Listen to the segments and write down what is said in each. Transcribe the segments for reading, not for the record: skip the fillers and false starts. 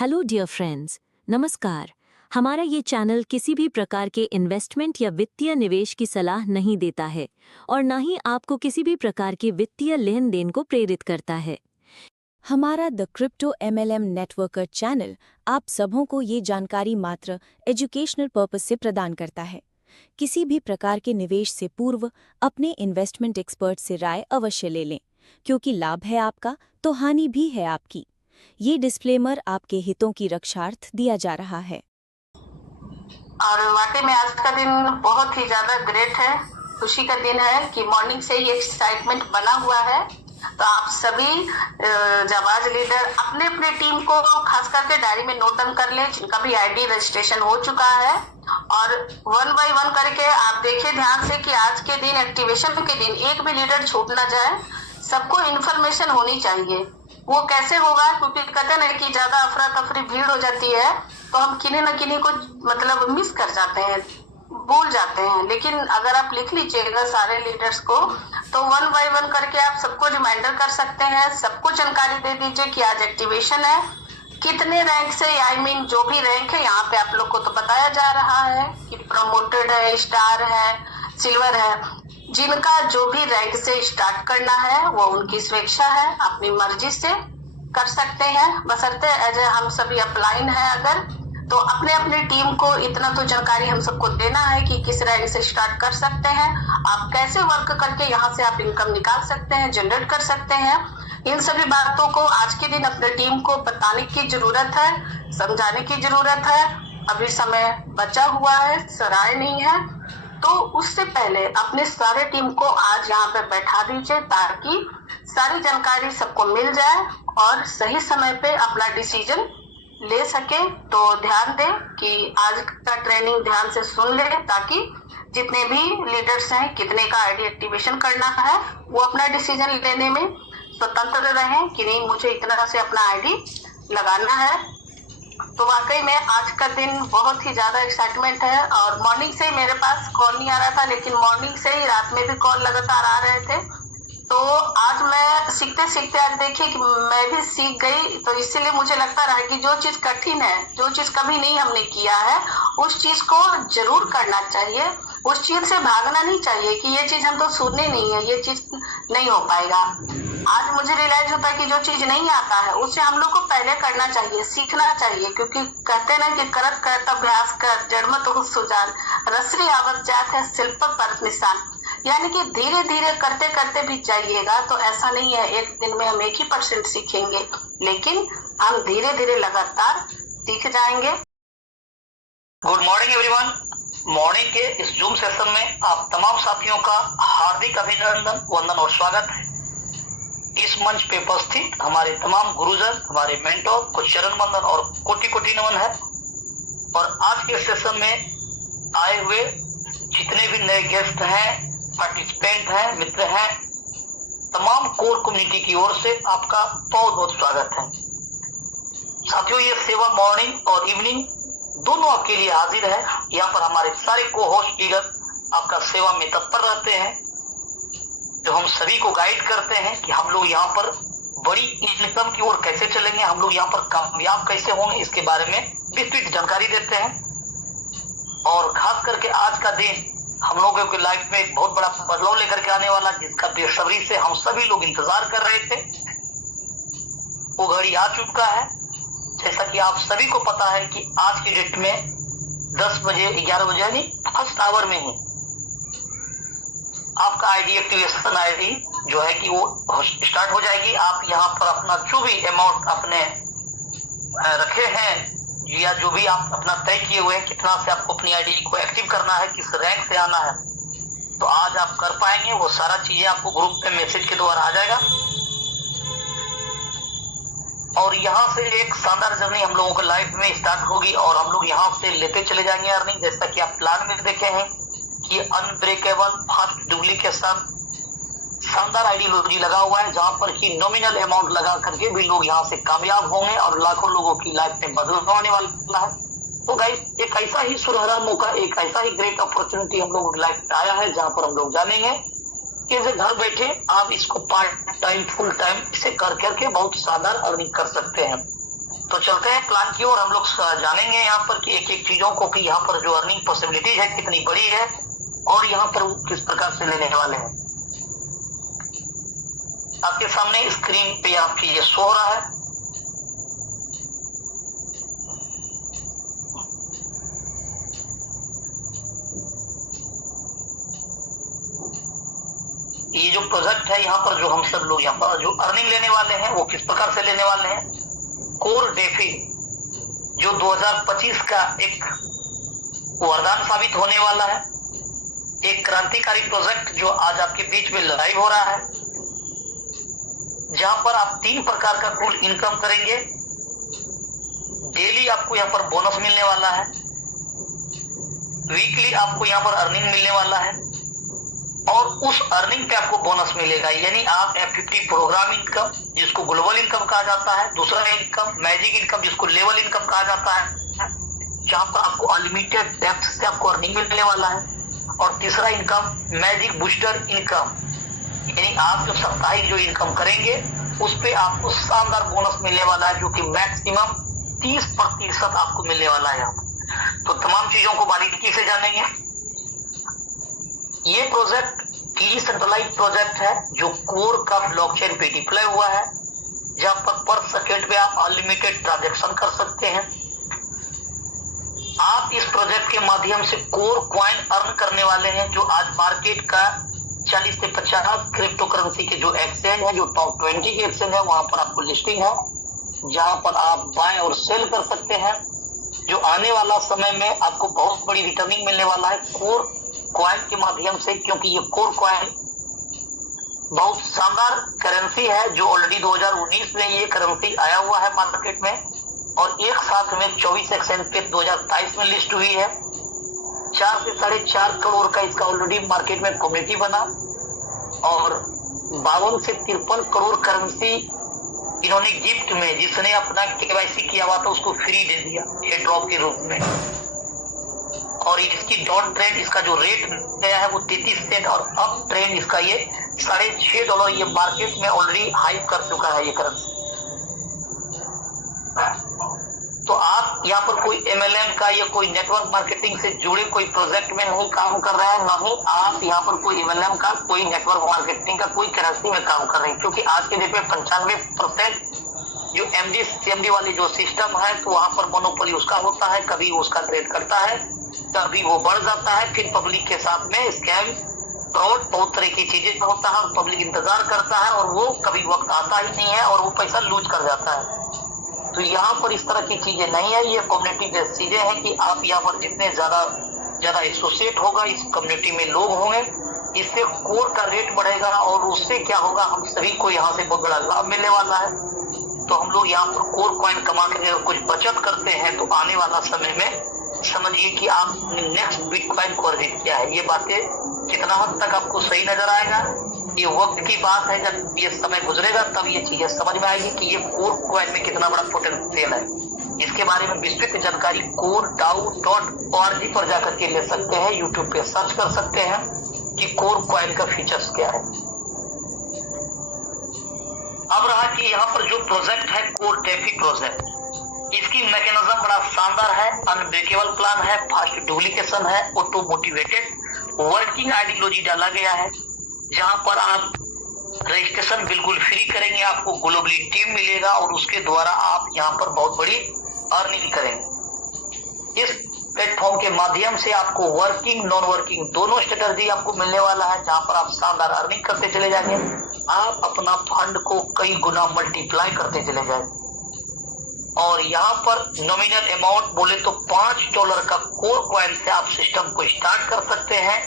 Hello dear friends, नमस्कार। हमारा ये चैनल किसी भी प्रकार के इन्वेस्टमेंट या वित्तीय निवेश की सलाह नहीं देता है और ना ही आपको किसी भी प्रकार के वित्तीय लेन देन को प्रेरित करता है। हमारा the crypto MLM networker channel आप सबों को ये जानकारी मात्र एजुकेशनल पर्पस से प्रदान करता है। किसी भी प्रकार के निवेश से पूर्व अपने इन्वेस्टमेंट एक्सपर्ट से राय अवश्य ले लें, क्योंकि लाभ है आपका तो हानि भी है आपकी। ये डिस्क्लेमर आपके हितों की रक्षार्थ दिया जा रहा है। और वाकई में आज का दिन बहुत ही ज्यादा ग्रेट है, खुशी का दिन है कि मॉर्निंग से ही एक्साइटमेंट बना हुआ है। तो आप सभी जाबाज लीडर अपने अपने टीम को खास करके डायरी में नोट डाउन कर लें, जिनका भी आईडी रजिस्ट्रेशन हो चुका है। और 1 बाय 1 करके आप देखिए ध्यान से कि आज के दिन, एक्टिवेशन के दिन, एक भी लीडर छूट ना जाए। सबको इन्फॉर्मेशन होनी चाहिए। वो कैसे होगा, क्योंकि कहते हैं कि ज्यादा अफरा तफरी भीड़ हो जाती है तो हम किन्हीं न किन्हीं को मतलब मिस कर जाते हैं, भूल जाते हैं। लेकिन अगर आप लिख लीजिएगा सारे लीडर्स को, तो 1 बाय 1 करके आप सबको रिमाइंडर कर सकते हैं। सबको जानकारी दे दीजिए कि आज एक्टिवेशन है, कितने रैंक से, जो भी रैंक है यहाँ पे आप लोग को तो बताया जा रहा है कि प्रमोटेड है, स्टार है, सिल्वर है। जिनका जो भी रैंक से स्टार्ट करना है वो उनकी स्वेच्छा है, अपनी मर्जी से कर सकते हैं। बशर्ते एज हम सभी अपलाइन है अगर, तो अपने अपने टीम को इतना तो जानकारी हम सबको देना है कि किस रैंक से स्टार्ट कर सकते हैं, आप कैसे वर्क करके यहाँ से आप इनकम निकाल सकते हैं, जनरेट कर सकते हैं। इन सभी बातों को आज के दिन अपने टीम को बताने की जरूरत है, समझाने की जरूरत है। अभी समय बचा हुआ है, सराय नहीं है, तो उससे पहले अपने सारे टीम को आज यहाँ पे बैठा दीजिए ताकि सारी जानकारी सबको मिल जाए और सही समय पे अपना डिसीजन ले सके। तो ध्यान दें कि आज का ट्रेनिंग ध्यान से सुन ले, ताकि जितने भी लीडर्स हैं, कितने का आईडी एक्टिवेशन करना है, वो अपना डिसीजन लेने में स्वतंत्र रहें कि नहीं मुझे इतना से अपना आईडी लगाना है। तो वाकई में आज का दिन बहुत ही ज्यादा एक्साइटमेंट है। और मॉर्निंग से ही मेरे पास कॉल नहीं आ रहा था, लेकिन मॉर्निंग से ही रात में भी कॉल लगातार आ रहे थे। तो आज मैं सीखते सीखते आज देखिए कि मैं भी सीख गई। तो इसीलिए मुझे लगता रहा कि जो चीज कठिन है, जो चीज कभी नहीं हमने किया है, उस चीज को जरूर करना चाहिए। उस चीज से भागना नहीं चाहिए कि ये चीज हम तो सुनने नहीं है, ये चीज नहीं हो पाएगा। आज मुझे रियलाइज होता है कि जो चीज नहीं आता है उसे हम लोग को पहले करना चाहिए, सीखना चाहिए। क्योंकि कहते ना कि करत करत अभ्यास कर, जड़मत हो सुजान, रसरी आवत जात है शिल्प पर निशान। यानी कि धीरे धीरे करते करते भी जाइएगा तो ऐसा नहीं है एक दिन में हम 1% सीखेंगे, लेकिन हम धीरे धीरे लगातार सीख जाएंगे। Good morning everyone. मॉर्निंग के इस जूम सेशन में आप तमाम साथियों का हार्दिक अभिनंदन, वंदन और स्वागत है। इस मंच पे उपस्थित हमारे तमाम गुरुजन, हमारे मेंटोर को चरण वंदन और कोटि कोटि नमन है। और आज के सेशन में आए हुए जितने भी नए गेस्ट हैं, पार्टिसिपेंट हैं, मित्र हैं, तमाम कोर कम्युनिटी की ओर से आपका बहुत बहुत स्वागत है। साथियों, ये सेवा मॉर्निंग और इवनिंग दोनों आपके लिए हाजिर है। यहाँ पर हमारे सारे को होस्ट लीडर आपका सेवा में तत्पर रहते हैं, जो हम सभी को गाइड करते हैं कि हम लोग यहाँ पर बड़ी इनकम की ओर कैसे चलेंगे, हम लोग यहाँ पर कामयाब कैसे होंगे, इसके बारे में विस्तृत जानकारी देते हैं। और खास करके आज का दिन हम लोगों की लाइफ में एक बहुत बड़ा बदलाव लेकर के आने वाला, जिसका बेसब्री से हम सभी लोग इंतजार कर रहे थे, वो घड़ी आ चुका है। जैसा कि आप सभी को पता है कि आज की डेट में 10 बजे 11 बजे यानी फर्स्ट आवर में ही आपका आईडी एक्टिवेशन आईडी जो है कि वो स्टार्ट हो जाएगी। आप यहाँ पर अपना जो भी अमाउंट अपने रखे हैं या जो भी आप अपना तय किए हुए हैं, कितना से आपको अपनी आईडी को एक्टिव करना है, किस रैंक से आना है, तो आज आप कर पाएंगे। वो सारा चीजें आपको ग्रुप पे मैसेज के द्वारा आ जाएगा। और यहाँ से एक शानदार जर्नी हम लोगों को लाइफ में स्टार्ट होगी और हम लोग यहाँ से लेते चले जाएंगे अर्निंग। जैसा कि आप प्लान में देखे हैं कि अनब्रेकेबल फास्ट डुप्लीकेशन शानदार आइडियोलॉजी लगा हुआ है, जहां पर कि नॉमिनल अमाउंट लगा करके भी लोग यहाँ से कामयाब होंगे और लाखों लोगों की लाइफ में बदलाव आने वाला है। तो गाइस, एक ऐसा ही सुनहरा मौका, एक ऐसा ही ग्रेट अपॉर्चुनिटी हम लोगों की लाइफ में आया है, जहां पर हम लोग जानेंगे कि घर बैठे आप इसको पार्ट टाइम, फुल टाइम इसे कर करके बहुत शानदार अर्निंग कर सकते हैं। तो चलते हैं प्लान की ओर। हम लोग जानेंगे यहाँ पर कि एक एक चीजों को कि यहाँ पर जो अर्निंग पॉसिबिलिटीज है कितनी बड़ी है और यहाँ पर किस प्रकार से लेने वाले हैं। आपके सामने स्क्रीन पे आपकी ये शो हो रहा है। ये जो प्रोजेक्ट है यहाँ पर जो हम सब लोग यहाँ पर जो अर्निंग लेने वाले हैं वो किस प्रकार से लेने वाले हैं। कोर डेफी जो 2025 का एक वरदान साबित होने वाला है, एक क्रांतिकारी प्रोजेक्ट जो आज आपके बीच में लाइव हो रहा है, जहां पर आप 3 प्रकार का कुल इनकम करेंगे। डेली आपको यहाँ पर बोनस मिलने वाला है, वीकली आपको यहाँ पर अर्निंग मिलने वाला है और उस अर्निंग पे आपको बोनस मिलेगा। यानी आप F50 प्रोग्राम इनकम जिसको ग्लोबल इनकम कहा जाता है, दूसरा इनकम मैजिक इनकम जिसको लेवल इनकम कहा जाता है, जहां पर आपको अनलिमिटेड डेप्थ से आपको अर्निंग मिलने वाला है, और तीसरा इनकम मैजिक बूस्टर इनकम, यानी आप जो साप्ताहिक जो इनकम करेंगे उस पे आपको शानदार बोनस मिलने वाला है, जो कि मैक्सिमम 30% आपको मिलने वाला है यहाँ। तो तमाम चीजों को बारीकी से जानेंगे। ये प्रोजेक्ट डिसेंट्रलाइज प्रोजेक्ट है जो कोर का ब्लॉकचेन पे डिप्लॉय हुआ है, जहां पर सेकेंड पे आप अनलिमिटेड ट्रांजैक्शन कर सकते हैं। आप इस प्रोजेक्ट के माध्यम से कोर कॉइन अर्न करने वाले हैं, जो आज मार्केट का 40 से 50 क्रिप्टो करेंसी के जो एक्सचेंज है, जो टॉप 20 के एक्सचेंज है, वहां पर आपको लिस्टिंग है, जहां पर आप बाय और सेल कर सकते हैं। जो आने वाला समय में आपको बहुत बड़ी रिटर्निंग मिलने वाला है कोर कॉइन के माध्यम से, क्योंकि ये कोर कॉइन बहुत शानदार करेंसी है, जो ऑलरेडी 2019 में ये करेंसी आया हुआ है मार्केट में और एक साथ में 24 एक्सचेंज पे 2022 में लिस्ट हुई है। 4 से 4.5 करोड़ का इसका ऑलरेडी मार्केट में कम्युनिटी बना और 52 से 53 करोड़ करेंसी इन्होंने गिफ्ट में, जिसने अपना KYC किया हुआ था उसको फ्री दे दिया एयर ड्रॉप के रूप में। और इसकी डाउन ट्रेंड इसका जो रेट गया है वो 33 सेंट और अप ट्रेंड इसका ये $6.5 ये मार्केट में ऑलरेडी हाइप कर चुका है ये करेंसी। तो आप यहाँ पर कोई MLM का या कोई नेटवर्क मार्केटिंग से जुड़े कोई प्रोजेक्ट में नहीं काम कर रहे हैं, नहीं आप यहाँ पर कोई MLM का कोई नेटवर्क मार्केटिंग का कोई करेंसी में काम कर रहे हैं, क्योंकि आज के डेट में 95% जो MD CMD वाली जो सिस्टम है तो वहां पर मोनोपोली उसका होता है, कभी उसका ट्रेड करता है, कभी वो बढ़ जाता है, फिर पब्लिक के साथ में स्कैम फ्रॉड बहुत तरह की चीजें होता है और पब्लिक इंतजार करता है और वो कभी वक्त आता ही नहीं है और वो पैसा लूज कर जाता है। तो यहाँ पर इस तरह की चीजें नहीं है, ये कम्युनिटी बेस्ड चीजें हैं कि आप यहाँ पर जितने ज्यादा एसोसिएट होगा, इस कम्युनिटी में लोग होंगे, इससे कोर का रेट बढ़ेगा और उससे क्या होगा, हम सभी को यहाँ से बहुत बड़ा लाभ मिलने वाला है। तो हम लोग यहाँ पर कोर कॉइन कमा के अगर कुछ बचत करते हैं तो आने वाला समय में समझिए कि आप नेक्स्ट बिटकॉइन को अर्जित किया है। ये बातें कितना हद तक आपको सही नजर आएगा, ये वक्त की बात है, जब ये समय गुजरेगा तब ये चीजें समझ में आएगी कि ये कोर कॉइन में कितना बड़ा पोटेंशियल है। इसके बारे में विस्तृत जानकारी core.org पर जाकर के ले सकते हैं, यूट्यूब पे सर्च कर सकते हैं कि कोर कॉइन का फीचर्स क्या है। अब रहा कि यहाँ पर जो प्रोजेक्ट है कोर डेफी प्रोजेक्ट, इसकी मैकेनिज्म बड़ा शानदार है, अनब्रेकेबल प्लान है, फास्ट डुप्लीकेशन है, ऑटो मोटिवेटेड वर्किंग आइडियोलॉजी डाला गया है, जहां पर आप रजिस्ट्रेशन बिल्कुल फ्री करेंगे, आपको ग्लोबली टीम मिलेगा और उसके द्वारा आप यहाँ पर बहुत बड़ी अर्निंग करेंगे। इस प्लेटफॉर्म के माध्यम से आपको वर्किंग नॉन वर्किंग दोनों स्ट्रेटजी आपको मिलने वाला है, जहां पर आप शानदार अर्निंग करते चले जाएंगे, आप अपना फंड को कई गुना मल्टीप्लाई करते चले जाएंगे। और यहाँ पर नॉमिनल अमाउंट बोले तो $5 का कोर कॉइन से आप सिस्टम को स्टार्ट कर सकते हैं।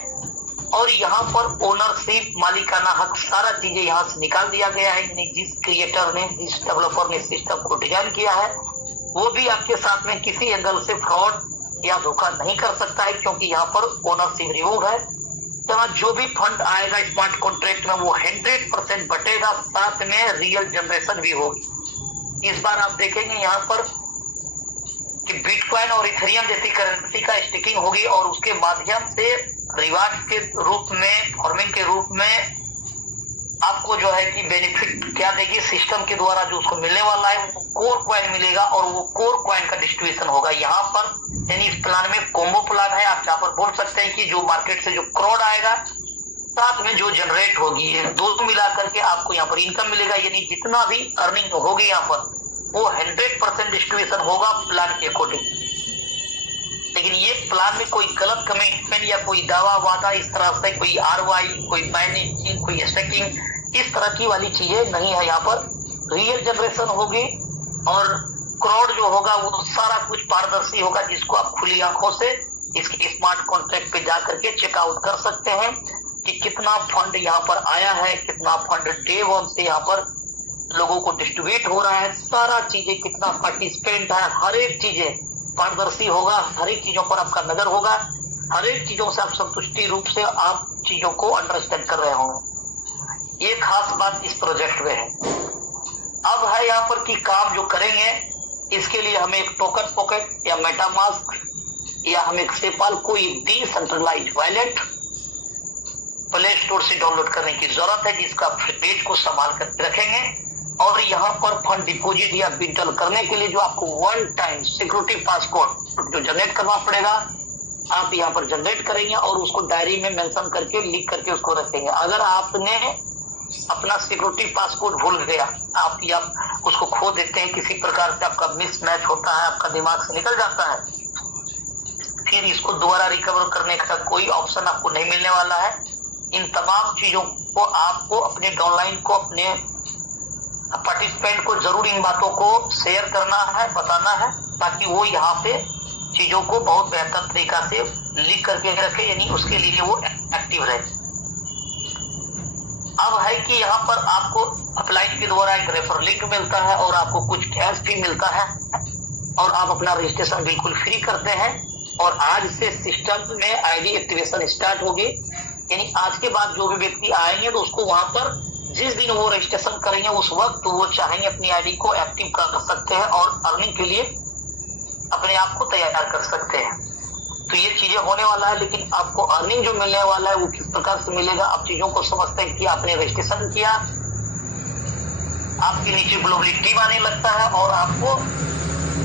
और यहाँ पर ओनरशिप, मालिकाना हक, सारा चीजें यहाँ से निकाल दिया गया है। जिस क्रिएटर ने, जिस डेवलपर ने सिस्टम को डिजाइन किया है वो भी आपके साथ में किसी एंगल से फ्रॉड या धोखा नहीं कर सकता है, क्योंकि यहाँ पर ओनरशिप रिमूव है। यहाँ जो भी फंड आएगा स्मार्ट कॉन्ट्रैक्ट में वो 100% बटेगा, साथ में रियल जनरेशन भी होगी। इस बार आप देखेंगे यहाँ पर कि बिटकॉइन और इथेरियम जैसी करेंसी का स्टेकिंग होगी और उसके माध्यम से रिवार्ड के रूप में, फॉर्मिंग के रूप में आपको जो है कि बेनिफिट क्या देगी, सिस्टम के द्वारा जो उसको मिलने वाला है वो कोर कॉइन मिलेगा और वो कोर कॉइन का डिस्ट्रीब्यूशन होगा यहाँ पर। यानी इस प्लान में कॉम्बो प्लान है, आप यहाँ पर बोल सकते हैं कि जो मार्केट से जो क्रोड आएगा साथ में जो जनरेट होगी, ये दोनों मिला करके आपको यहाँ पर इनकम मिलेगा। यानी जितना भी अर्निंग होगी यहाँ पर वो 100% डिस्ट्रीब्यूशन होगा प्लान के अकॉर्डिंग। लेकिन ये प्लान में कोई गलत कमिटमेंट या कोई दावा वादा इस तरह से कोई ROI, कोई मैनेजिंग, कोई स्टैकिंग, इस तरह की वाली चीजें नहीं है। यहाँ पर रियल जनरेशन होगी और क्राउड जो होगा वो सारा कुछ पारदर्शी होगा, जिसको आप खुली आंखों से इसके स्मार्ट कॉन्ट्रैक्ट पे जा करके चेकआउट कर सकते हैं कि कितना फंड यहाँ पर आया है, कितना फंड डे 1 से यहाँ पर लोगों को डिस्ट्रीब्यूट हो रहा है, सारा चीजें कितना पार्टिसिपेंट है, हर एक चीजें पारदर्शी होगा, हर एक चीजों पर आपका नजर होगा, हर एक चीजों से आप संतुष्टि रूप से आप चीजों को अंडरस्टैंड कर रहे होंगे। ये खास बात इस प्रोजेक्ट में है। अब है यहाँ पर कि काम जो करेंगे इसके लिए हमें एक टोकन पॉकेट या मेटामास्क या हमें एक सेपाल कोई डिसेंट्रलाइज्ड वॉलेट प्ले स्टोर से डाउनलोड करने की जरूरत है, जिसका पेज को संभाल कर रखेंगे। और यहाँ पर फंड डिपॉजिट या विड्रॉल करने के लिए जो आपको 1 टाइम सिक्योरिटी पासवर्ड जो जनरेट करना पड़ेगा, आप यहाँ पर जनरेट करेंगे और उसको डायरी में मेंशन करके लिख करके उसको रखेंगे। अगर आपने अपना सिक्योरिटी पासवर्ड भूल गया, आप या उसको खो देते हैं, किसी प्रकार से आपका मिसमैच होता है, आपका दिमाग से निकल जाता है, फिर इसको दोबारा रिकवर करने का कोई ऑप्शन आपको नहीं मिलने वाला है। इन तमाम चीजों को आपको अपने डाउनलाइन को, अपने पार्टिसिपेंट को जरूर इन बातों को शेयर करना है, बताना है, ताकि वो यहाँ पे चीजों को बहुत बेहतर तरीका से लिख करके रखे, यानी उसके लिए वो एक्टिव रहे। अब है कि यहाँ पर आपको अपलाइन के द्वारा एक रेफर लिंक मिलता है और आपको कुछ कैश भी मिलता है और आप अपना रजिस्ट्रेशन बिल्कुल फ्री करते हैं। और आज से सिस्टम में आईडी एक्टिवेशन स्टार्ट होगी, यानी आज के बाद जो भी व्यक्ति आएंगे तो उसको वहां पर जिस दिन वो रजिस्ट्रेशन करेंगे उस वक्त तो वो चाहेंगे अपनी आईडी को एक्टिव कर सकते हैं और अर्निंग के लिए अपने आप को तैयार कर सकते हैं। तो ये चीजें होने वाला है, लेकिन आपको अर्निंग जो मिलने वाला है वो किस प्रकार से मिलेगा, आप चीजों को समझते हैं कि आपने रजिस्ट्रेशन किया, आपके नीचे ग्लोबली टीम आने लगता है और आपको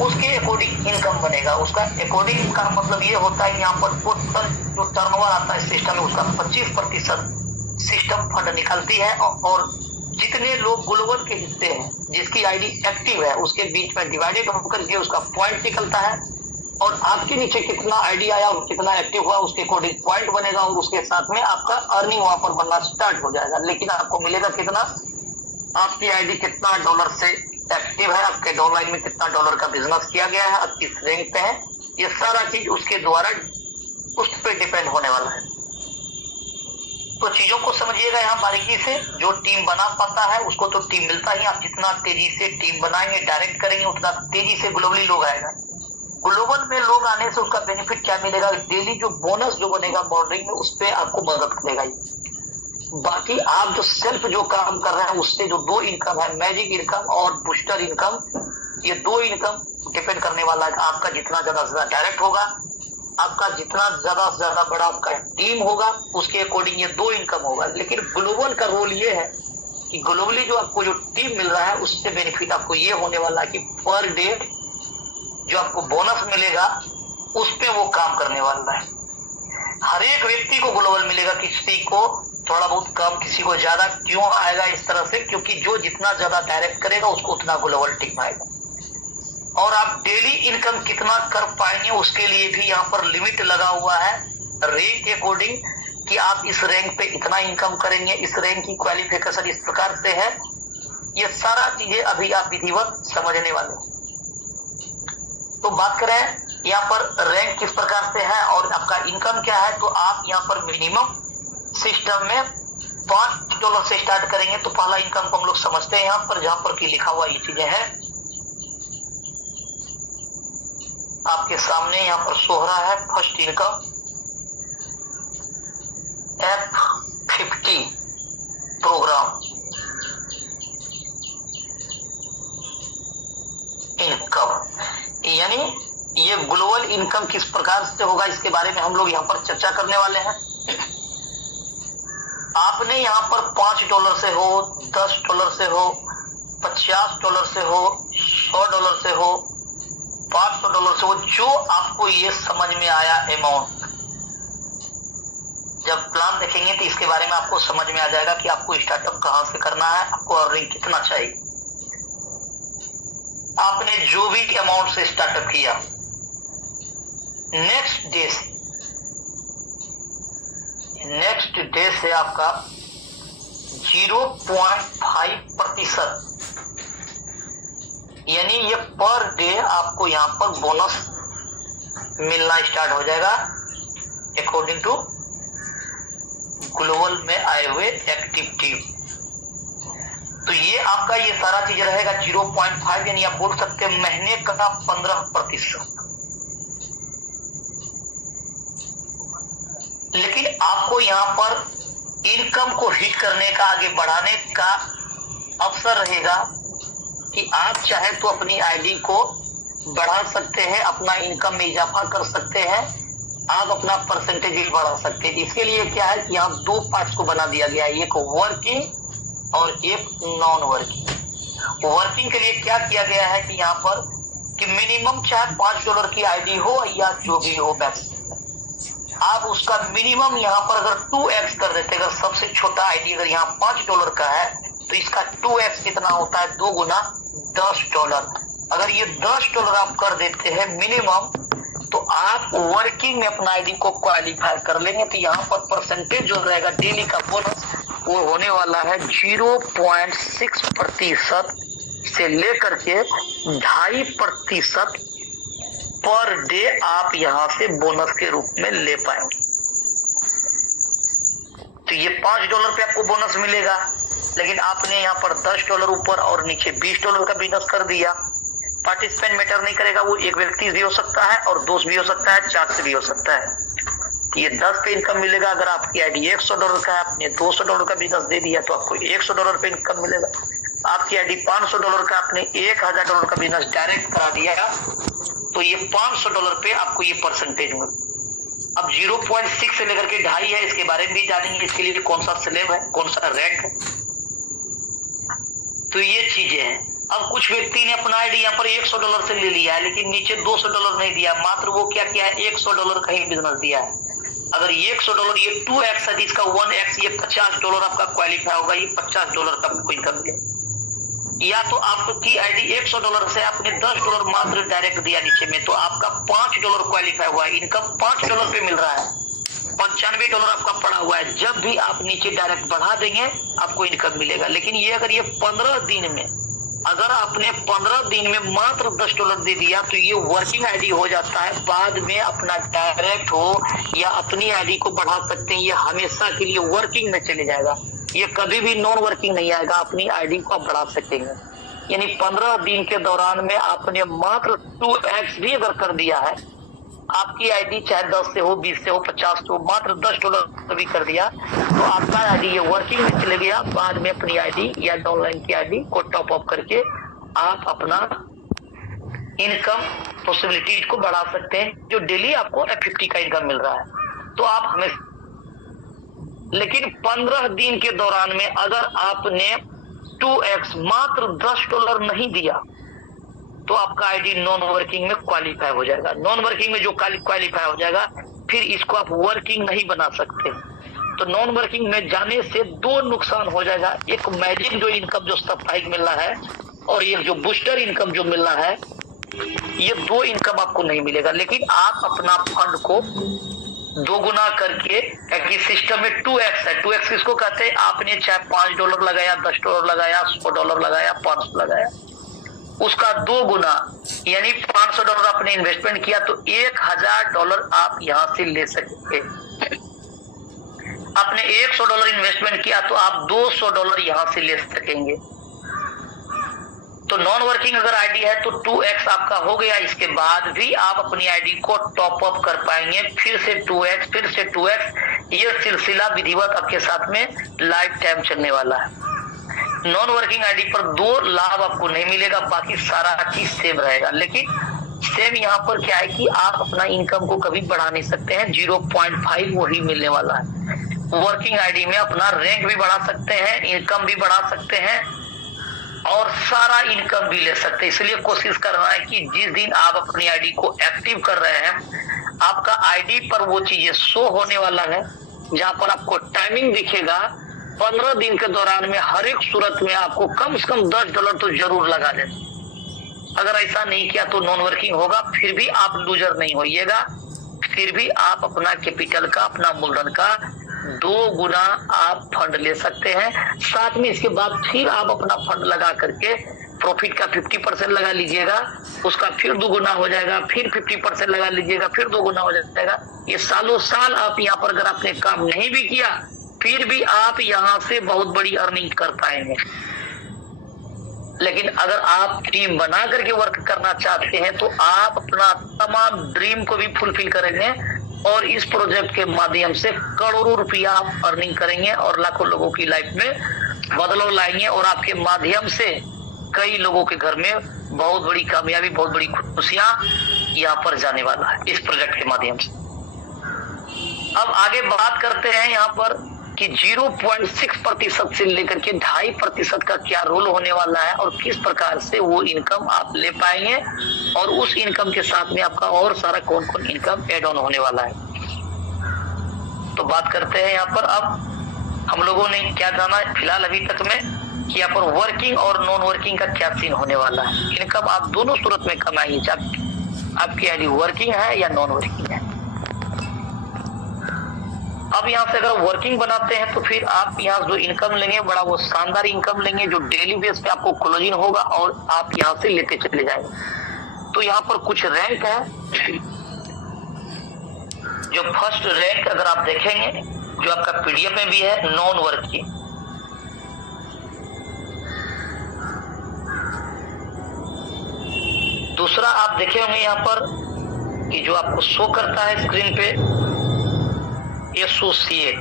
उसके अकॉर्डिंग इनकम बनेगा। उसका अकॉर्डिंग का मतलब ये होता है यहाँ पर टोटल जो टर्नओवर आता है सिस्टम में उसका 25% सिस्टम फंड निकालती है और जितने लोग ग्लोबल के हिस्से हैं जिसकी आईडी एक्टिव है उसके बीच में डिवाइडेड होकर के उसका पॉइंट निकलता है और आपके नीचे कितना आईडी आया और कितना एक्टिव हुआ उसके अकॉर्डिंग पॉइंट बनेगा और उसके साथ में आपका अर्निंग वहां पर बनना स्टार्ट हो जाएगा। लेकिन आपको मिलेगा कितना, आपकी आईडी कितना डॉलर से एक्टिव है, आपके डॉलर में कितना डॉलर का बिजनेस किया गया है, आप किस रैंक पे है, ये सारा चीज उसके द्वारा उस पर डिपेंड होने वाला है। तो चीजों को समझिएगा यहाँ बारीकी से। जो टीम बना पाता है उसको तो टीम मिलता ही, आप जितना तेजी से टीम बनाएंगे, डायरेक्ट करेंगे, उतना तेजी से ग्लोबली लोग आएगा। ग्लोबल में लोग आने से उसका बेनिफिट क्या मिलेगा, डेली जो बोनस जो बनेगा बॉन्डिंग में उस पर आपको मदद करेगा। बाकी आप जो सेल्फ जो काम कर रहे हैं उससे जो 2 इनकम है, मैजिक इनकम और बूस्टर इनकम, ये 2 इनकम डिपेंड करने वाला है। आपका जितना ज्यादा से ज्यादा डायरेक्ट होगा, आपका जितना ज्यादा से ज्यादा बड़ा आपका टीम होगा, उसके अकॉर्डिंग ये 2 इनकम होगा। लेकिन ग्लोबल का रोल ये है कि ग्लोबली जो आपको जो टीम मिल रहा है उससे बेनिफिट आपको ये होने वाला है कि पर डे जो आपको बोनस मिलेगा उस पे वो काम करने वाला है। हर एक व्यक्ति को ग्लोबल मिलेगा, किसी को थोड़ा बहुत कम, किसी को ज्यादा। क्यों आएगा इस तरह से, क्योंकि जो जितना ज्यादा डायरेक्ट करेगा उसको उतना ग्लोबल टीम आएगा। और आप डेली इनकम कितना कर पाएंगे उसके लिए भी यहाँ पर लिमिट लगा हुआ है रैंक के अकॉर्डिंग, कि आप इस रैंक पे इतना इनकम करेंगे, इस रैंक की क्वालिफिकेशन इस प्रकार से है। ये सारा चीजें अभी आप विधिवत समझने वाले। तो बात करें यहाँ पर रैंक किस प्रकार से है और आपका इनकम क्या है, तो आप यहाँ पर मिनिमम सिस्टम में $5 से स्टार्ट करेंगे। तो पहला इनकम को हम लोग समझते हैं यहाँ पर, जहां पर की लिखा हुआ ये चीजें हैं आपके सामने यहाँ पर शो हो रहा है। First income F50 programme income, यानी ये ग्लोबल इनकम किस प्रकार से होगा इसके बारे में हम लोग यहाँ पर चर्चा करने वाले हैं। आपने यहाँ पर $5 से हो, $10 से हो, $50 से हो, $100 से हो, $500 से हो, जो आपको ये समझ में आया अमाउंट, जब प्लान देखेंगे तो इसके बारे में आपको समझ में आ जाएगा कि आपको स्टार्टअप कहां से करना है, आपको अर्निंग कितना चाहिए। आपने जो भी अमाउंट से स्टार्टअप किया, नेक्स्ट डे से आपका 0.5%, यानी ये पर डे आपको यहाँ पर बोनस मिलना स्टार्ट हो जाएगा अकॉर्डिंग टू ग्लोबल में आए हुए एक्टिविटी। तो ये आपका ये सारा चीज रहेगा 0.5, यानी आप बोल सकते हैं महीने का 15%। लेकिन आपको यहाँ पर इनकम को हिट करने का, आगे बढ़ाने का अवसर रहेगा कि आप चाहे तो अपनी आईडी को बढ़ा सकते हैं, अपना इनकम में इजाफा कर सकते हैं, आप अपना परसेंटेज भी बढ़ा सकते हैं। इसके लिए क्या है कि यहाँ 2 पार्ट्स को बना दिया गया है, एक वर्किंग और एक नॉन वर्किंग। वर्किंग के लिए क्या किया गया है कि यहाँ पर कि मिनिमम चाहे $5 की आईडी हो या जो भी हो, मैक्सिमम आप उसका मिनिमम यहाँ पर अगर 2x कर देते, अगर सबसे छोटा आईडी अगर यहाँ $5 का है तो इसका 2x कितना होता है, 2 गुना $10। अगर ये $10 आप कर देते हैं मिनिमम, तो आप वर्किंग में अपना आईडी को क्वालिफाई कर लेंगे। तो यहाँ पर परसेंटेज जो रहेगा डेली का बोनस वो होने वाला है 0.6% से लेकर के 2.5% पर डे आप यहाँ से बोनस के रूप में ले पाएंगे। तो ये $5 पे आपको बोनस मिलेगा, लेकिन आपने यहाँ पर $10 ऊपर और नीचे $20 का बिजनेस कर दिया। पार्टिसिपेंट मैटर नहीं करेगा, वो एक व्यक्ति भी हो सकता है और दोस्त भी हो सकता है, 4 से भी हो सकता है। तो ये 10 पे इनकम मिलेगा। अगर आपकी आईडी $100 का है, आपने $200 का बिजनेस दे दिया तो आपको $100 पे इनकम मिलेगा। आपकी आईडी $500 का, आपने $1000 का बिजनेस डायरेक्ट करा दिया तो ये $500 पे आपको ये परसेंटेज मिल। अब 0.6 से लेकर के 2.5 है, इसके बारे में भी जानेंगे, इसके लिए कौन सा स्लैब है, कौन सा रैंक है। तो ये चीजें हैं। अब कुछ व्यक्ति ने अपना आईडी यहाँ पर $100 से ले लिया है, लेकिन नीचे $200 नहीं दिया, मात्र वो क्या किया है, $100 का ही बिजनेस दिया है। अगर $100 ये 2x है, इसका 1x ये $50 आपका क्वालिफाई होगा, ये $50 का आपको इनकम मिलेगा। या तो आपकी आईडी $100 से आपने $10 मात्र डायरेक्ट दिया नीचे में, तो आपका $5 क्वालिफाई हुआ है, इनकम $5 पे मिल रहा है, $95 आपका पड़ा हुआ है। जब भी आप नीचे डायरेक्ट बढ़ा देंगे आपको इनकम मिलेगा। लेकिन ये अगर ये 15 दिन में, अगर आपने 15 दिन में मात्र $10 दे दिया तो ये वर्किंग आईडी हो जाता है। बाद में अपना डायरेक्ट हो या अपनी आईडी को बढ़ा सकते हैं, ये हमेशा के लिए वर्किंग में चले जाएगा, ये कभी भी नॉन वर्किंग नहीं आएगा। अपनी आईडी को आप बढ़ा सकेंगे, यानी 15 दिन के दौरान में आपने मात्र 2x भी अगर कर दिया है, आपकी आईडी चाहे 10 से हो, 20 से हो, 50 से हो, मात्र $10 भी कर दिया तो आपका आईडी ये वर्किंग में चले गया। बाद में अपनी आईडी या डाउनलाइन की आईडी को टॉप अप करके आप अपना इनकम पॉसिबिलिटीज को बढ़ा सकते हैं, जो डेली आपको F50 का इनकम मिल रहा है। तो आप हमें, लेकिन 15 दिन के दौरान में अगर आपने 2x मात्र $10 नहीं दिया तो आपका आईडी नॉन वर्किंग में क्वालिफाई हो जाएगा। नॉन वर्किंग में जो क्वालिफाई हो जाएगा, फिर इसको आप वर्किंग नहीं बना सकते। तो नॉन वर्किंग में जाने से 2 नुकसान हो जाएगा, एक मैजिक जो इनकम जो साप्ताहिक मिल रहा है और एक जो बूस्टर इनकम जो मिल रहा है, ये 2 इनकम आपको नहीं मिलेगा। लेकिन आप अपना फंड को 2 गुना करके, क्योंकि सिस्टम में 2x है, 2x किसको कहते हैं, आपने चाहे $5 लगाया, $10 लगाया, $100 लगाया, 500 लगाया, उसका 2 गुना, यानी $500 आपने इन्वेस्टमेंट किया तो $1000 आप यहां से ले सकते। आपने $100 इन्वेस्टमेंट किया तो आप $200 यहां से ले सकेंगे। तो नॉन वर्किंग अगर आईडी है तो 2x आपका हो गया, इसके बाद भी आप अपनी आईडी को टॉप अप कर पाएंगे, फिर से 2x, फिर से 2x, ये सिलसिला विधिवत आपके साथ में लाइफ टाइम चलने वाला है। नॉन वर्किंग आईडी पर 2 लाभ आपको नहीं मिलेगा, बाकी सारा चीज सेम रहेगा। लेकिन सेम यहाँ पर क्या है कि आप अपना इनकम को कभी बढ़ा नहीं सकते हैं, 0.5 वही मिलने वाला है। वर्किंग आईडी में अपना रैंक भी बढ़ा सकते हैं, इनकम भी बढ़ा सकते हैं और सारा इनकम भी ले सकते हैं। इसलिए कोशिश करना है कि जिस दिन आप अपनी आईडी को एक्टिव कर रहे हैं, आपका आईडी पर वो चीजें शो होने वाला है, जहां पर आपको टाइमिंग दिखेगा। 15 दिन के दौरान में हर एक सूरत में आपको कम से कम $10 तो जरूर लगा दें। अगर ऐसा नहीं किया तो नॉन वर्किंग होगा, फिर भी आप लूजर नहीं होइएगा, फिर भी आप अपना कैपिटल का, अपना मूलधन का 2 गुना आप फंड ले सकते हैं। साथ में इसके बाद फिर आप अपना फंड लगा करके प्रॉफिट का 50% लगा लीजिएगा, उसका फिर 2 गुना हो जाएगा, फिर 50% लगा लीजिएगा, फिर 2 गुना हो जाएगा। ये सालों साल आप यहाँ पर अगर आपने काम नहीं भी किया, फिर भी आप यहाँ से बहुत बड़ी अर्निंग कर पाएंगे। लेकिन अगर आप टीम बना करके वर्क करना चाहते हैं तो आप अपना तमाम ड्रीम को भी फुलफिल करेंगे और इस प्रोजेक्ट के माध्यम से करोड़ों रुपया आप अर्निंग करेंगे और लाखों लोगों की लाइफ में बदलाव लाएंगे और आपके माध्यम से कई लोगों के घर में बहुत बड़ी कामयाबी, बहुत बड़ी खुशियां यहाँ पर जाने वाला है इस प्रोजेक्ट के माध्यम से। अब आगे बात करते हैं यहाँ पर कि 0.6% से लेकर के 2.5% का क्या रोल होने वाला है और किस प्रकार से वो इनकम आप ले पाएंगे और उस इनकम के साथ में आपका और सारा कौन कौन इनकम एड ऑन होने वाला है। तो बात करते हैं यहाँ पर। अब हम लोगों ने क्या जाना फिलहाल अभी तक में कि यहाँ पर वर्किंग और नॉन वर्किंग का क्या सीन होने वाला है। इनकम आप दोनों सूरत में कमाएंगे, चाहे आपकी आईडी वर्किंग है या नॉन वर्किंग है। अब यहाँ से अगर वर्किंग बनाते हैं तो फिर आप यहाँ जो इनकम लेंगे बड़ा वो शानदार इनकम लेंगे, जो डेली बेस पे आपको क्लोजिंग होगा और आप यहाँ से लेते चले जाएंगे। तो यहाँ पर कुछ रैंक है। जो फर्स्ट रैंक अगर आप देखेंगे, जो आपका पीडीएफ में भी है, नॉन वर्किंग। दूसरा आप देखे होंगे यहाँ पर कि जो आपको शो करता है स्क्रीन पे एसोसिएट।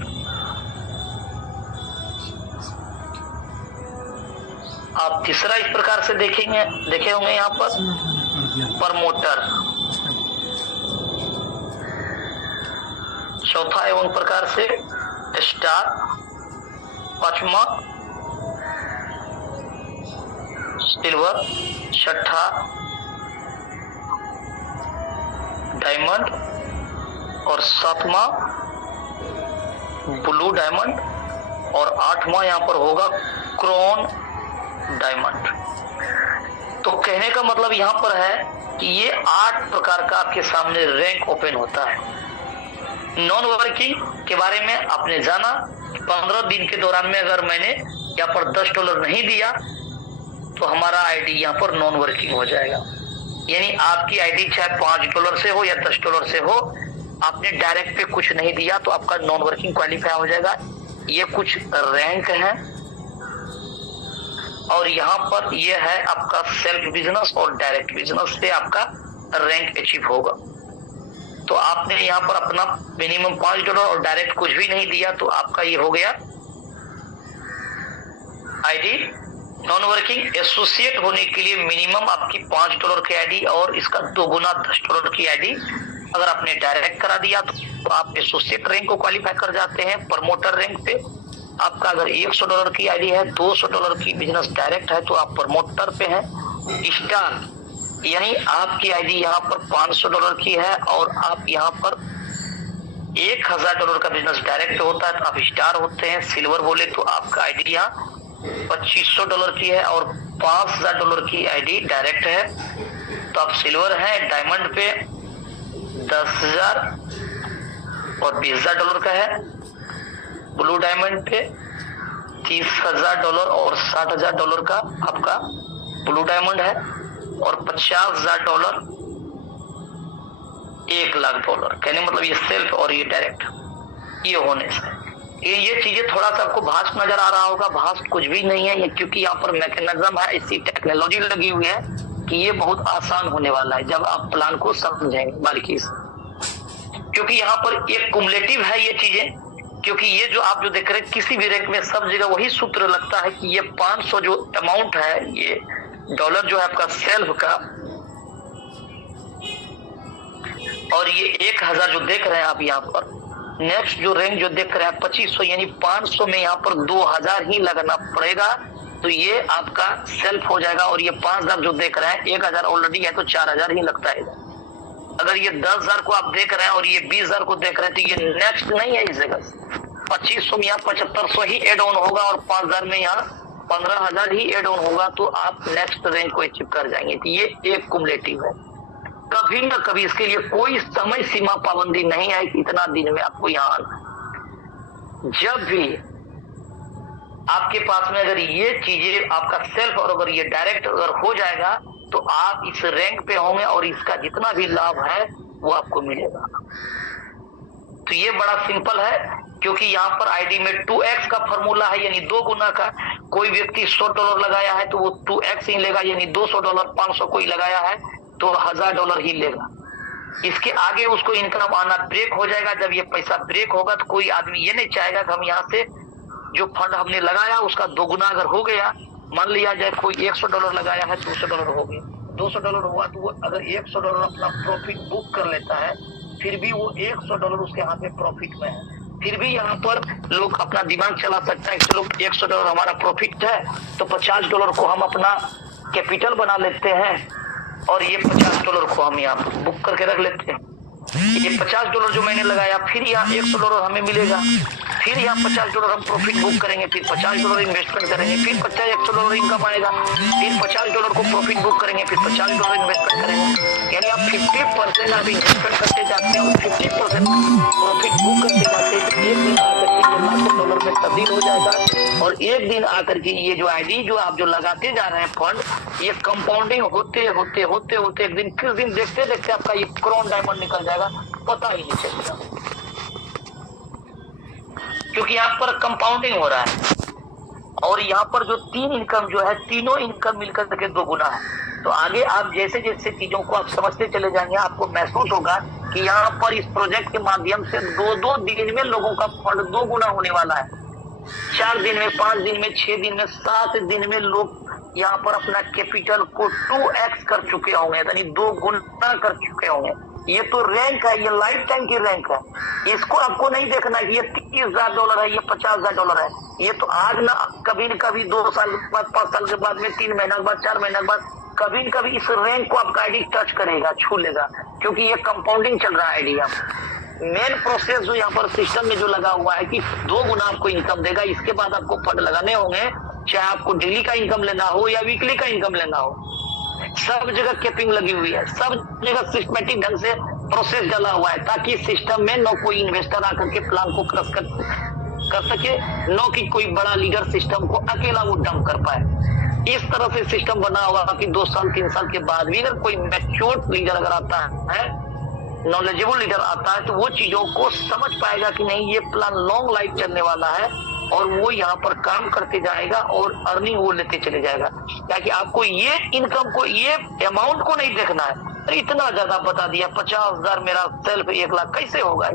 आप तीसरा इस प्रकार से देखे होंगे यहाँ पर प्रमोटर। चौथा एवं प्रकार से स्टार। पांचवा सिल्वर। छठा डायमंड और सातवां ब्लू डायमंड और 8वां यहाँ पर होगा क्रोन डायमंड। तो कहने का मतलब यहाँ पर है कि ये 8 प्रकार का आपके सामने रैंक ओपन होता है। नॉन वर्किंग के बारे में आपने जाना, 15 दिन के दौरान में अगर मैंने यहाँ पर $10 नहीं दिया तो हमारा आईडी यहाँ पर नॉन वर्किंग हो जाएगा। यानी आपकी आईडी चाहे $5 से हो या $10 से हो, आपने डायरेक्ट पे कुछ नहीं दिया तो आपका नॉन वर्किंग क्वालिफाई हो जाएगा। ये कुछ रैंक है और यहाँ पर ये है आपका सेल्फ बिजनेस और डायरेक्ट बिजनेस से आपका रैंक अचीव होगा। तो आपने यहाँ पर अपना मिनिमम $5 और डायरेक्ट कुछ भी नहीं दिया तो आपका ये हो गया आईडी नॉन वर्किंग। एसोसिएट होने के लिए मिनिमम आपकी $5 की आईडी और इसका 2 गुना $10 की आईडी अगर आपने डायरेक्ट करा दिया तो आप एसोसिएट रैंक को क्वालिफाई कर जाते हैं। प्रमोटर रैंक पे आपका अगर $100 की आईडी है, $200 की बिजनेस डायरेक्ट है तो आप प्रमोटर पे हैं। स्टार यानी आपकी आईडी यहाँ पर $500 की है और आप यहाँ पर $1000 का बिजनेस डायरेक्ट होता है तो आप स्टार होते हैं। सिल्वर बोले तो आपका आईडी यहाँ $2500 की है और $5000 की आईडी डायरेक्ट है तो आप सिल्वर है। डायमंड पे 10,000 और $20,000 का है। ब्लू डायमंड पे $30,000 और $60,000 का आपका ब्लू डायमंड है और $50,000 $1,00,000। कहने मतलब ये सेल्फ और ये डायरेक्ट ये होने से ये चीजें थोड़ा सा आपको भास्ट नजर आ रहा होगा। भास्ट कुछ भी नहीं है ये, क्योंकि यहाँ पर मैकेनिज्म है, इसी टेक्नोलॉजी लगी हुई है कि ये बहुत आसान होने वाला है जब आप प्लान को समझेंगे बारीकी से। क्योंकि यहाँ पर एक कुमुलेटिव है ये चीजें, क्योंकि ये जो आप जो देख रहे हैं किसी भी रैंक में सब जगह वही सूत्र लगता है कि ये 500 जो अमाउंट है, ये डॉलर जो है आपका सेल्फ का और ये 1000 जो देख रहे हैं आप यहाँ पर नेक्स्ट जो रैंक जो देख रहे हैं 2500 यानी 500 में यहाँ पर 2000 ही लगाना पड़ेगा, तो ये आपका सेल्फ हो जाएगा। और ये 5000 जो देख रहे हैं 1000 ऑलरेडी है तो 4000 ही लगता है। अगर ये 10,000 को आप देख रहे हैं और ये 20,000 को देख रहे हैं तो ये नेक्स्ट नहीं है इस जगह। 2500 में यहाँ 7500 ही एड ऑन होगा और 5000 में यहाँ 15,000 ही एड ऑन होगा, तो आप नेक्स्ट रैंक को अचीव कर जाएंगे। तो ये एक कुमुलेटिव है। कभी ना कभी इसके लिए कोई समय सीमा पाबंदी नहीं है कि इतना दिन में आपको यहाँ आना। जब भी आपके पास में अगर ये चीजें आपका सेल्फ और अगर ये डायरेक्ट अगर हो जाएगा तो आप इस रैंक पे होंगे और इसका जितना भी लाभ है वो आपको मिलेगा। तो ये बड़ा सिंपल है, क्योंकि यहाँ पर आईडी में 2x का फॉर्मूला है, यानी 2 गुना का। कोई व्यक्ति $100 लगाया है तो वो 2x ही लेगा, यानी $200। 500 कोई लगाया है तो $1000 ही लेगा। इसके आगे उसको इनकम आना ब्रेक हो जाएगा। जब ये पैसा ब्रेक होगा तो कोई आदमी ये नहीं चाहेगा कि हम यहाँ से जो फंड हमने लगाया उसका 2 गुना अगर हो गया, मान लिया जाए कोई $100 लगाया है तो $200 हो गया, $200 हुआ तो वो अगर $100 अपना प्रॉफिट बुक कर लेता है, फिर भी वो $100 उसके हाथ में प्रॉफिट में है। फिर भी यहाँ पर लोग अपना दिमाग चला सकता है, चलो $100 हमारा प्रॉफिट है तो $50 को हम अपना कैपिटल बना लेते हैं और ये $50 को हम यहाँ बुक करके रख लेते हैं। ये $50 जो मैंने लगाया, फिर यहाँ $100 हमें मिलेगा, फिर यहाँ $50 हम प्रॉफिट बुक करेंगे, फिर $50 इन्वेस्टमेंट करेंगे, फिर $100 इनकम आएगा, फिर $50 को प्रॉफिट बुक करेंगे, फिर $50 इन्वेस्टमेंट करेंगे। यानी आप 50% आप इन्वेस्टमेंट करते जाते हैं और 50% प्रॉफिट बुक करते जाते हैं। तो एक दिन आकर के ये लाखों डॉलर में तब्दील हो जाएगा और एक दिन आकर के ये जो आईडी जो आप जो लगाते जा रहे हैं फंड, ये कंपाउंडिंग होते होते होते होते एक दिन किस दिन देखते देखते आपका ये करोड़ डायमंड निकल जाएगा, पता ही नहीं चलेगा, क्योंकि यहाँ पर कंपाउंडिंग हो रहा है। और यहाँ पर जो 3 इनकम जो है, तीनों इनकम मिलकर के 2 गुना है। तो आगे आप जैसे जैसे चीजों को आप समझते चले जाएंगे, आपको महसूस होगा कि यहाँ पर इस प्रोजेक्ट के माध्यम से 2-2 दिन में लोगों का फंड 2 गुना होने वाला है। 4 दिन में, 5 दिन में, 6 दिन में, 7 दिन में लोग यहाँ पर अपना कैपिटल को 2x कर चुके होंगे, यानी 2 गुना कर चुके होंगे। ये तो रैंक है, ये लाइफ टाइम की रैंक है। इसको आपको नहीं देखना कि ये $30,000 है, ये $50,000 है। ये तो आज ना कभी न कभी 2 साल के बाद, 5 साल के बाद में, 3 महीना के बाद, 4 महीना के बाद कभी न कभी इस रैंक को आपका आईडी टच करेगा, छू लेगा, क्योंकि ये कंपाउंडिंग चल रहा है आईडी। मेन प्रोसेस जो यहाँ पर सिस्टम में जो लगा हुआ है कि 2 गुना आपको इनकम देगा। इसके बाद आपको फंड लगाने होंगे, चाहे आपको डेली का इनकम लेना हो या वीकली का इनकम लेना हो। सब जगह कैपिंग लगी हुई है, सब जगह सिस्टमेटिक ढंग से प्रोसेस डाला हुआ है, ताकि सिस्टम में न कोई इन्वेस्टर आकर के प्लान को क्रश कर सके, न कि कोई बड़ा लीडर सिस्टम को अकेला वो डंप कर पाए। इस तरह से सिस्टम बना हुआ कि 2 साल 3 साल के बाद भी अगर कोई मैच्योर लीडर अगर आता है, नॉलेजेबल लीडर आता है, तो वो चीजों को समझ पाएगा कि नहीं ये प्लान लॉन्ग लाइफ चलने वाला है और वो यहाँ पर काम करते जाएगा और अर्निंग वो लेते चले जाएगा। ताकि आपको ये इनकम को, ये अमाउंट को नहीं देखना है। अरे इतना ज्यादा बता दिया, 50,000 मेरा सेल्फ 1 लाख कैसे होगा?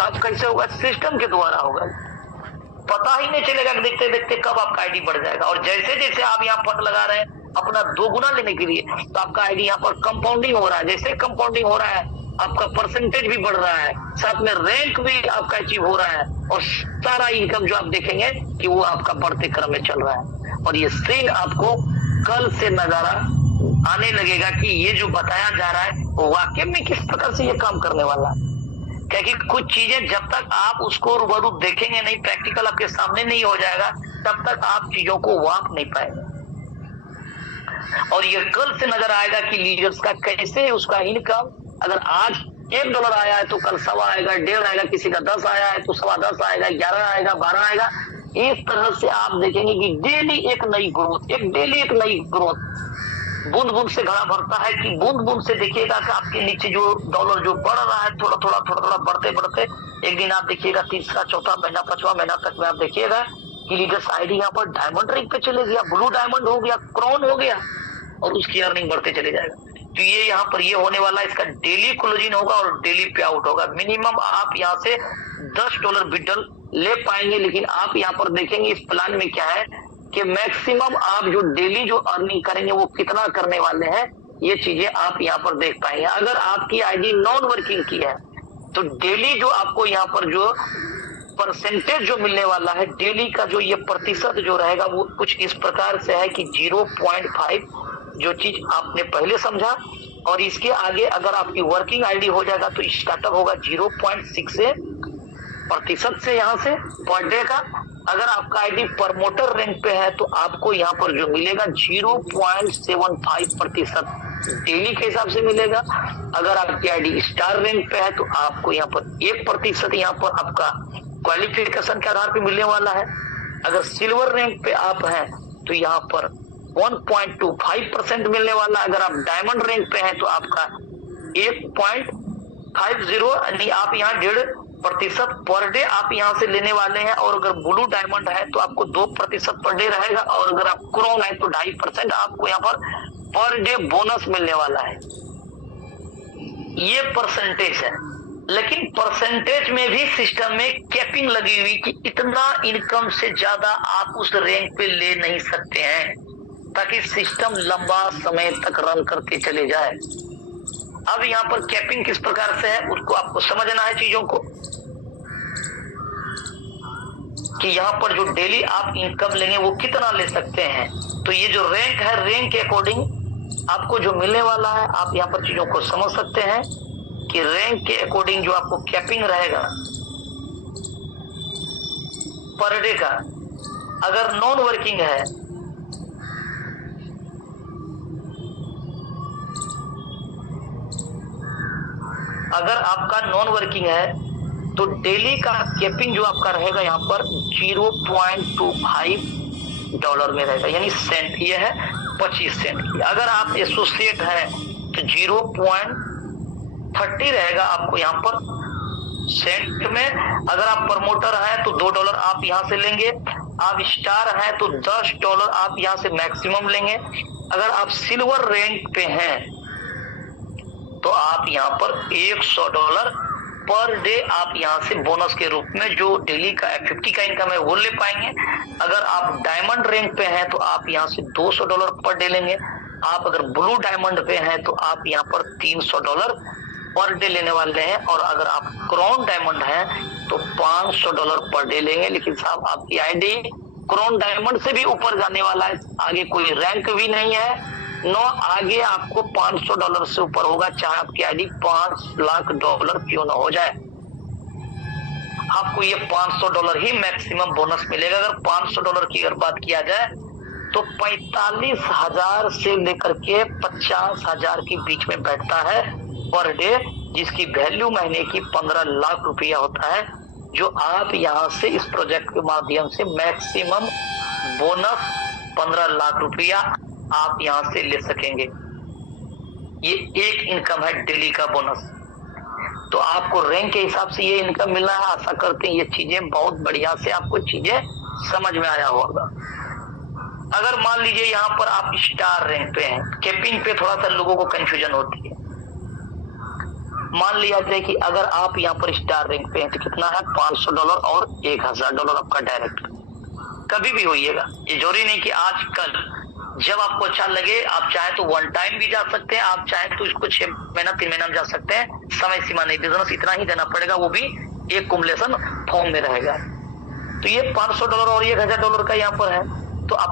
अब कैसे होगा? सिस्टम के द्वारा होगा। पता ही नहीं चलेगा कि देखते देखते कब आपका आईडी बढ़ जाएगा। और जैसे जैसे आप यहाँ फंड लगा रहे हैं अपना 2 गुना लेने के लिए, तो आपका आईडी यहाँ पर कंपाउंडिंग हो रहा है। जैसे कंपाउंडिंग हो रहा है, आपका परसेंटेज भी बढ़ रहा है, साथ में रैंक भी आपका अचीव हो रहा है और सारा इनकम जो आप देखेंगे कि वो आपका बढ़ते क्रम में चल रहा है। और ये सीन आपको कल से नजारा आने लगेगा कि ये जो बताया जा रहा है वो वाकई में किस प्रकार से ये काम करने वाला है। क्योंकि कुछ चीजें जब तक आप उसको रूबरू देखेंगे नहीं, प्रैक्टिकल आपके सामने नहीं हो जाएगा, तब तक आप चीजों को वाप नहीं पाएंगे। और ये कल से नजर आएगा कि लीडर्स का कैसे उसका इनकम, अगर आज $1 आया है तो कल 1.25 आएगा, 1.5 आएगा, किसी का 10 आया है तो 10.25 आएगा, 11 आएगा, 12 आएगा। इस तरह से आप देखेंगे कि डेली एक नई ग्रोथ, बूंद बूंद से घड़ा भरता है कि बूंद बूंद से देखिएगा कि आपके नीचे जो डॉलर जो बढ़ रहा है, थोड़ा थोड़ा बढ़ते बढ़ते एक दिन आप देखिएगा 3रा, 4था महीना, 5वां महीना तक में आप देखिएगा कि लीडर्स आईडी यहाँ पर डायमंड रैंक पे चले गया, ब्लू डायमंड हो गया, क्राउन हो गया और उसकी अर्निंग बढ़ते चले जाएगा। तो ये यहाँ पर ये होने वाला है, इसका डेली क्लोजिंग होगा और डेली पे आउट होगा। मिनिमम आप यहाँ से $10 विड्रॉल ले पाएंगे, लेकिन आप यहाँ पर देखेंगे इस प्लान में क्या है कि मैक्सिमम आप जो डेली जो अर्निंग करेंगे वो कितना करने वाले हैं, ये चीजें आप यहाँ पर देख पाएंगे। अगर आपकी आईडी नॉन वर्किंग की है तो डेली जो आपको यहाँ पर जो परसेंटेज जो मिलने वाला है, डेली का जो ये प्रतिशत जो रहेगा वो कुछ इस प्रकार से है कि 0.5, जो चीज आपने पहले समझा, और इसके आगे अगर आपकी वर्किंग आईडी हो जाएगा तो स्टार्टअप होगा 0.6 प्रतिशत से यहाँ से पर डे का। अगर आपका आईडी प्रमोटर रैंक पे है तो आपको यहाँ पर जो मिलेगा 0.75 प्रतिशत डेली के हिसाब से मिलेगा। अगर आपकी आईडी स्टार रैंक पे है तो आपको यहाँ पर 1% यहाँ पर आपका क्वालिफिकेशन के आधार पे मिलने वाला है। अगर सिल्वर रैंक पे आप हैं तो यहाँ पर 1.25% मिलने वाला। अगर आप डायमंड रैंक पे हैं तो आपका 1.50 यानी आप यहाँ 1.5% पर डे आप यहाँ से लेने वाले हैं। और अगर ब्लू डायमंड है तो आपको 2% पर डे रहेगा। और अगर आप क्रोन है तो 2.5% आपको यहाँ पर डे बोनस मिलने वाला है। ये परसेंटेज है, लेकिन परसेंटेज में भी सिस्टम में कैपिंग लगी हुई कि इतना इनकम से ज्यादा आप उस रैंक पे ले नहीं सकते हैं, ताकि सिस्टम लंबा समय तक रन करके चले जाए। अब यहाँ पर कैपिंग किस प्रकार से है उसको आपको समझना है चीजों को, कि यहाँ पर जो डेली आप इनकम लेंगे वो कितना ले सकते हैं। तो ये जो रैंक है, रैंक के अकॉर्डिंग आपको जो मिलने वाला है, आप यहाँ पर चीजों को समझ सकते हैं कि रैंक के अकॉर्डिंग जो आपको कैपिंग रहेगा पर डे का। अगर नॉन वर्किंग है अगर आपका नॉन वर्किंग है तो डेली का कैपिंग जो आपका रहेगा यहाँ पर 0.25 डॉलर में रहेगा, यानी सेंट। ये है 25 सेंट की। अगर आप एसोसिएट है तो 0.30 रहेगा आपको यहाँ पर सेंट में। अगर आप प्रमोटर है तो $2 आप यहाँ से लेंगे। आप स्टार है तो $10 आप यहाँ से मैक्सिमम लेंगे। अगर आप सिल्वर रैंक पे हैं तो आप यहाँ पर $100 पर डे आप यहाँ से बोनस के रूप में जो डेली का 50 का इनकम है वो ले पाएंगे। अगर आप डायमंड रैंक पे हैं तो आप यहाँ से $200 पर डे लेंगे। आप अगर ब्लू डायमंड पे हैं तो आप यहाँ पर $300 पर डे लेने वाले हैं। और अगर आप क्राउन डायमंड है तो $500 पर डे लेंगे। लेकिन साहब आपकी आईडी क्राउन डायमंड से भी ऊपर जाने वाला है, आगे कोई रैंक भी नहीं है नो, आगे आपको $500 से ऊपर होगा, चाहे आपकी आईडी $5 लाख क्यों ना हो जाए, आपको ये $500 ही मैक्सिमम बोनस मिलेगा। अगर $500 की अगर बात किया जाए तो 45,000 से लेकर के 50,000 के बीच में बैठता है पर डे, जिसकी वैल्यू महीने की 15 लाख रुपया होता है, जो आप यहाँ से इस प्रोजेक्ट के माध्यम से मैक्सिमम बोनस 15 लाख रुपया आप यहाँ से ले सकेंगे। ये एक इनकम है डेली का बोनस। तो आपको रैंक के हिसाब से ये इनकम मिलना है। आशा करते हैं ये चीजें बहुत बढ़िया से आपको चीजें समझ में आया होगा। अगर मान लीजिए यहाँ पर आप स्टार रैंक पे हैं, कैपिंग पे थोड़ा सा लोगों को कंफ्यूजन होती है। मान लिया जाए कि अगर आप यहाँ पर स्टार रैंक पे हैं तो कितना है $500 और $1,000 आपका डायरेक्ट कभी भी होइएगा। ये जरूरी नहीं कि आजकल जब आपको अच्छा लगे आप चाहे तो वन टाइम भी जा सकते हैं, आप चाहे तो इसको 6 महीना 3 महीना में जा सकते हैं, समय सीमा नहीं। बिजनेस इतना ही देना पड़ेगा, वो भी एक कुमुलेशन फॉर्म में रहेगा। तो ये $500 और $1,000 का यहाँ पर है। तो आप